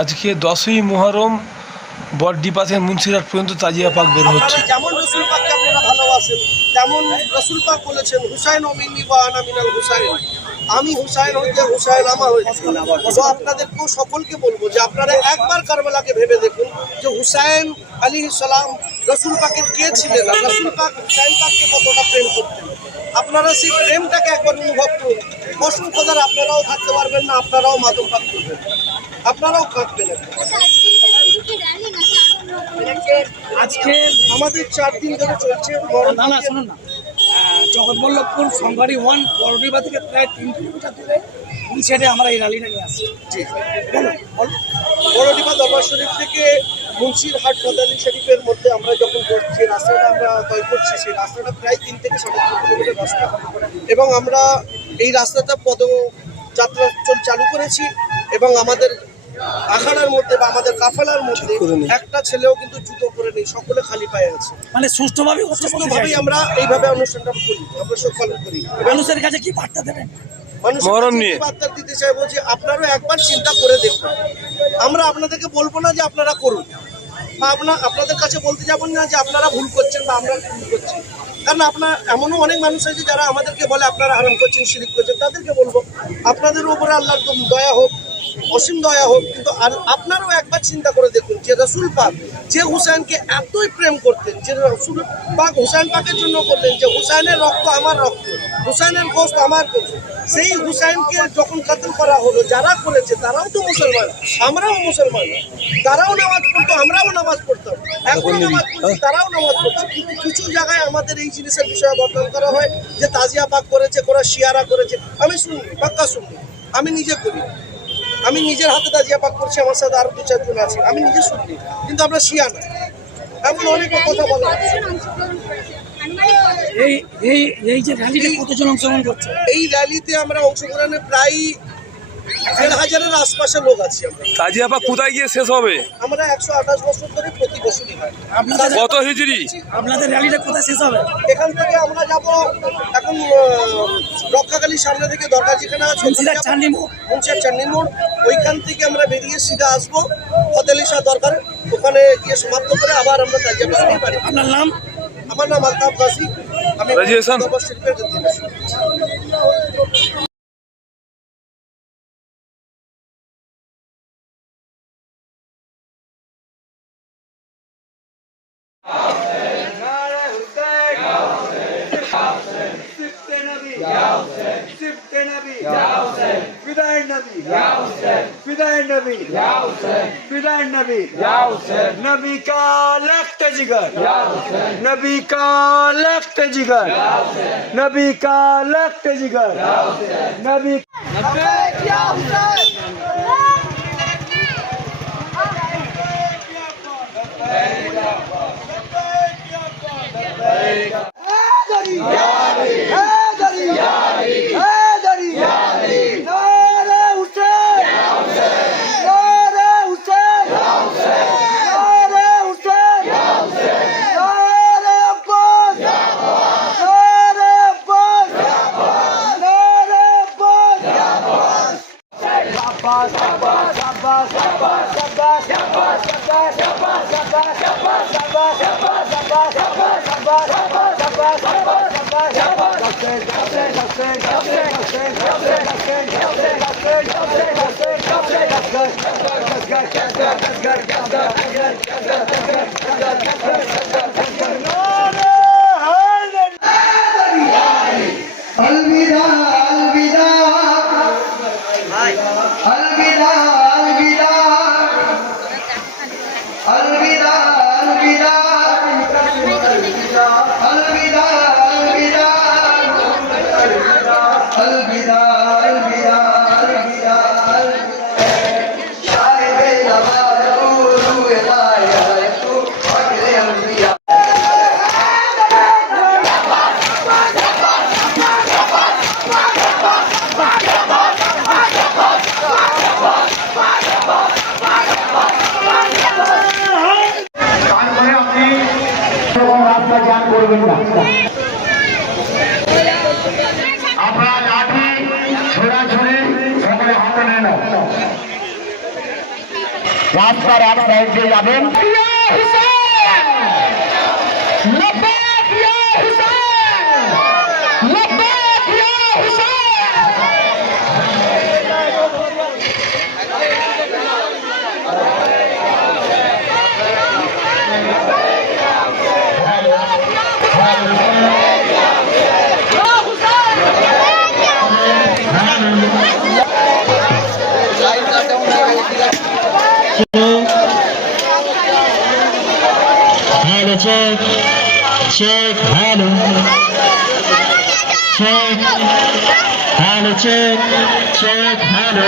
আজকে 10ই মুহররম বড়ডিপা থেকে মুন্সিরহাট পর্যন্ত তাজিয়া পাক বের হচ্ছে। যেমন রসুল পাককে আপনারা ভালোবাসেন, তেমন রসুল পাক বলেছেন হুসাইন ও মিন্নি ওয়া আনা মিনাল হুসাইন, আমি হুসাইন হইতে হুসাইন আমা হয়েছি। তো আপনাদেরকেও সকলকে বলবো যে আপনারা একবার কারবালাকে ভেবে দেখুন যে হুসাইন আলাইহিস সালাম রসুল পাকের কে ছিলেন, আর রসুল পাক হুসাইন পাককে কতটা প্রেম করতেন। আপনারা সেই প্রেমটাকে একবার অনুভব করুন। কসম খোদার আপনারাও থাকতে পারবেন না, আপনারাও মাদক পাক করবেন, আপনারাও কাঁদবেন। আজকে আমাদের 4 দিন ধরে চলছে না শুনুন না, জগৎবল্লভপুর সংবাড়ি 1 বড়ডিপা থেকে প্রায় 3 কিলোমিটার দূরে এই সাইডে আমরা এই র্যালিটা নিয়ে আসছি। জি বড়ডিপা দরবার শরীফ থেকে মুন্সিরহাট ফদালি শরীফের মধ্যে আমরা যখন যে রাস্তাটা আমরা তয় করছি, সেই রাস্তাটা প্রায় 3 থেকে 3.5 কিলোমিটার রাস্তা, এবং আমরা এই রাস্তাটা পদযাত্রা চালু করেছি। এবং আমাদের আখাড়ার মধ্যে বা আমাদের কাফেলার মধ্যে একটা ছেলেও কিন্তু জুতো পরে নেই, সকলে খালি পায়ে আছে। মানে সুষ্ঠুভাবেই আমরা এইভাবে অনুষ্ঠানটা করি, আমরা সব পালন করি। মানুষের কাছে কি বার্তা দেবেন? মহরম নিয়ে বার্তা দিতে চাইবো যে আপনারাও একবার চিন্তা করে দেখুন। আমরা আপনাদেরকে বলবো না যে আপনারা করুন, বা আপনাদের কাছে বলতে যাবেন না যে আপনারা ভুল করছেন বা আমরা ভুল করছি। কারণ এমনও অনেক মানুষ আছে যারা আমাদেরকে বলে আপনারা হারাম করছেন, শিরিক করছেন। তাদেরকে বলবো আপনাদের উপরে আল্লাহর দয়া হোক, অসীম দয়া হোক, কিন্তু আপনারাও একবার চিন্তা করে দেখুন যে রসুল পাক যে হুসাইনকে এতই প্রেম করতেন, যে রসুল পাক হুসাইন পাকের জন্য করলেন যে হুসাইনের রক্ত আমার রক্ত, হুসাইনের গোশত আমার গোশত, সেই হুসাইনকে যখন কাতল করা হলো, যারা করেছে তারাও তো মুসলমান, আমরাও মুসলমান, তারাও নামাজ পড়তো, আমরাও নামাজ পড়তাম, এখন নামাজ পড়ছি, তারাও নামাজ পড়ছে। কিন্তু কিছু জায়গায় আমাদের এই জিনিসের বিষয়ে বর্ণনা করা হয় যে তাজিয়া পাক করেছে, কোরা শিয়ারা করেছে। আমি শুনি, পাক্কা শুনি, আমি নিজে করি, আমি নিজের হাতে তাজিয়া পাক করছি, আমার সাথে আরো 2-4 জন আছে, আমি নিজে শুনি, কিন্তু আমরা শিয়া না। এমন অনেক কথা বলা। এই যে র্যালিতে কতজন অংশগ্রহণ করছে? এই র্যালিতে আমরা অংশগ্রহণে প্রায় 1,000-এর আশপাশে লোক আছি। আমরা তাজিয়া পাক কোথায় গিয়ে শেষ হবে? আমরা 128 বছর ধরে প্রতি বছরই হয়। কত হিজরি? আপনাদের র্যালিটা কোথায় শেষ হবে? এখান থেকে আমরা যাব এখন রক্ষাকালীর সামনে থেকে দরগা যেখানে আছে মুন্সিরহাট চান্নি মোড়, ওইখান থেকে আমরা বেরিয়ে সিধা আসবো ফতেলি শাহ দরগার, ওখানে গিয়ে সমাপ্ত করে আবার আমরা তাজিয়া পাক নিতে পারি। আপনার নাম? আমার নাম আলতাফ গাজী, আমি দরবার শরীফের গদ্দিনবাসী। नबी का लख्त जिगर, नबी का लख्त जिगर, नबी का लख्त जिगर, नबी রাস্তার এক সাইড দিয়ে যাবেন। Hello, check, check, hello, check, hello, check, check, hello.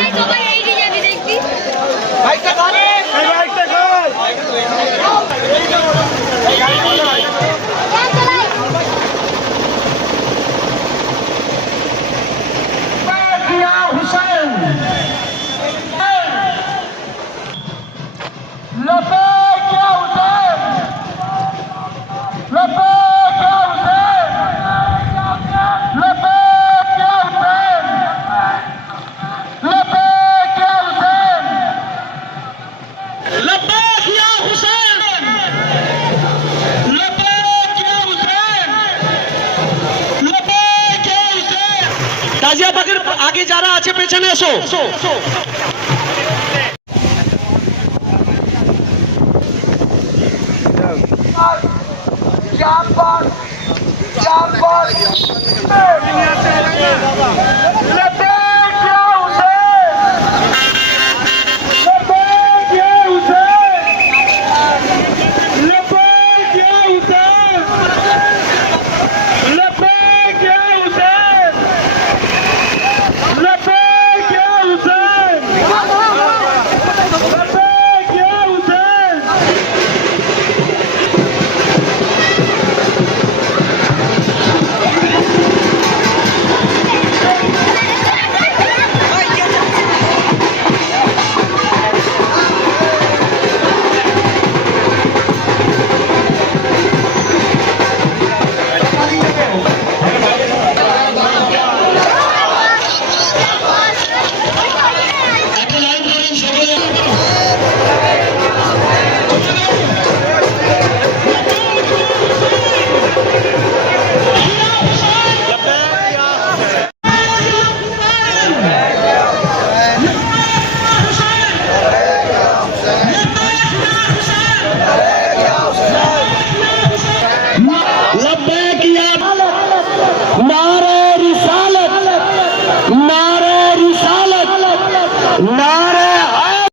Tazia বাগের আগে যারা আছে পেছনে এসো। জাম্পার